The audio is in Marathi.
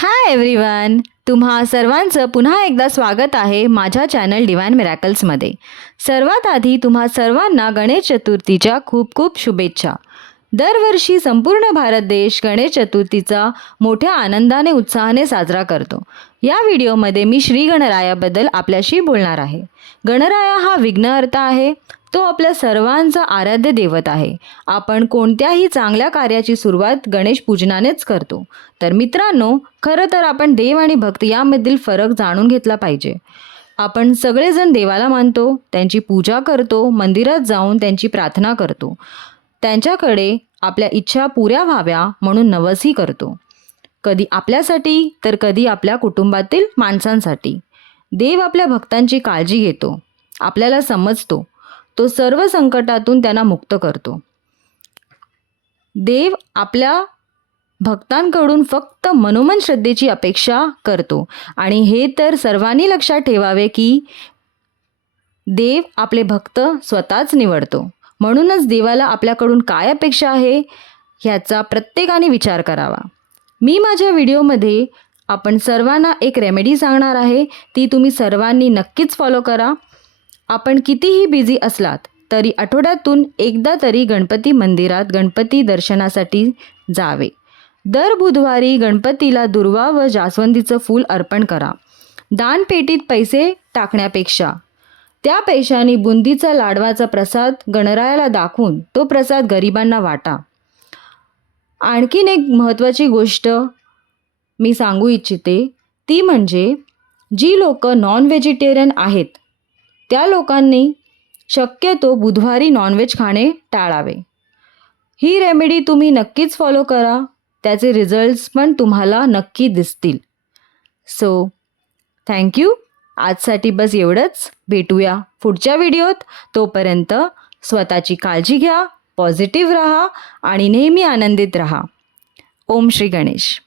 हाय एव्हरीवन, तुम्हा सर्वांचं पुन्हा एकदा स्वागत आहे माझ्या चॅनल डिवाइन मिरॅकल्समध्ये. सर्वात आधी तुम्हा सर्वांना गणेश चतुर्थीच्या खूप खूप शुभेच्छा. दरवर्षी संपूर्ण भारत देश गणेश चतुर्थीचा मोठ्या आनंदाने उत्साहाने साजरा करतो. या व्हिडिओमध्ये मी श्री गणरायाबद्दल आपल्याशी बोलणार आहे. गणराया हा विघ्नहर्ता आहे. तो आपल्या सर्वांचा आराध्य दैवत आहे. आपण कोणत्याही चांगल्या कार्याची सुरुवात गणेश पूजनानेच करतो. तर मित्रांनो, खरं तर आपण देव आणि भक्त यामधील फरक जाणून घेतला पाहिजे. आपण सगळेजण देवाला मानतो, त्यांची पूजा करतो, मंदिरात जाऊन त्यांची प्रार्थना करतो, त्यांच्याकडे आपल्या इच्छा पुऱ्या व्हाव्या म्हणून नवसही करतो. कधी आपल्यासाठी तर कधी आपल्या कुटुंबातील माणसांसाठी. देव आपल्या भक्तांची काळजी घेतो, आपल्याला समजतो, तो सर्व संकटातून त्यांना मुक्त करतो. देव आपल्या भक्तांकडून फक्त मनोमन श्रद्धेची अपेक्षा करतो आणि हे तर सर्वांनी लक्षात ठेवावे की देव आपले भक्त स्वतःच निवडतो. म्हणूनच देवाला आपल्याकडून काय अपेक्षा आहे ह्याचा प्रत्येकाने विचार करावा. मी माझ्या व्हिडिओमध्ये आपण सर्वांना एक रेमेडी सांगणार आहे, ती तुम्ही सर्वांनी नक्कीच फॉलो करा. आपण कितीही बिझी असलात तरी आठवड्यातून एकदा तरी गणपती मंदिरात गणपती दर्शनासाठी जावे. दर बुधवारी गणपतीला दुर्वा व जास्वंदीचं फूल अर्पण करा. दानपेटीत पैसे टाकण्यापेक्षा त्या पैशांनी बुंदीचा लाडवाचा प्रसाद गणरायाला दाखवून तो प्रसाद गरिबांना वाटा. आणखीन एक महत्त्वाची गोष्ट मी सांगू इच्छिते, ती म्हणजे जी लोक नॉन व्हेजिटेरियन आहेत त्या लोकांनी शक्यतो बुधवारी नॉनव्हेज खाणे टाळावे. ही रेमेडी तुम्ही नक्कीच फॉलो करा, त्याचे रिझल्ट्स पण तुम्हाला नक्की दिसतील. So thank you. आजसाठी बस एवढंच. भेटूया पुढच्या व्हिडिओत. तोपर्यंत स्वतःची काळजी घ्या, पॉझिटिव्ह राहा आणि नेहमी आनंदित राहा. ओम श्री गणेश.